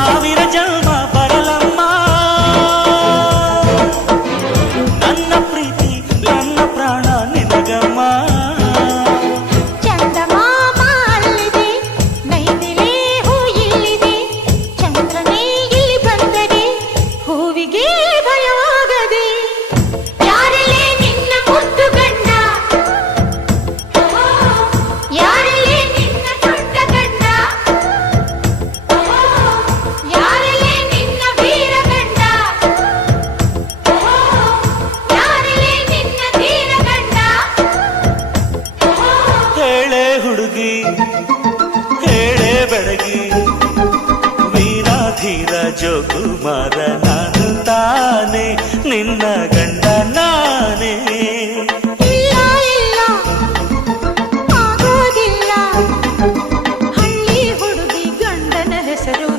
ಸಾವಿರ ಜನ್ಮ ಬರಲಮ್ಮ ನನ್ನ ಪ್ರೀತಿ ನನ್ನ ಪ್ರಾಣ ನಿನಗಮ್ಮ. ಚಂದಮಾಮ ಅಲ್ಲಿದೆ, ನೈದಿಲೆ ಹೂ ಇಲ್ಲಿದೆ, ಚಂದ್ರನೇ ಇಲ್ಲಿ ಬಂದರೆ ಹೂವಿಗೆ ಭಯವಾಗದೆ. ಯಾರಲ್ಲೇ ನಿನ್ನ ಮುದ್ದು ಗಂಡ, ಯಾರಲ್ಲೇ ನಿನ್ನ ದೊಡ್ಡ ಗಂಡ, ಯಾರಲ್ಲೇ ನಿನ್ನ ವೀರ ಗಂಡ, ಯಾರಲ್ಲೇ ನಿನ್ನ ಧೀರ ಗಂಡ. ಹೇಳೆ ಹುಡುಗಿ ಹೇಳೆ ಬೆಡಗಿ, ವೀರಾಧೀರ ಜೋಕುಮಾರ ನಾನು ತಾನೆ ನಿನ್ನ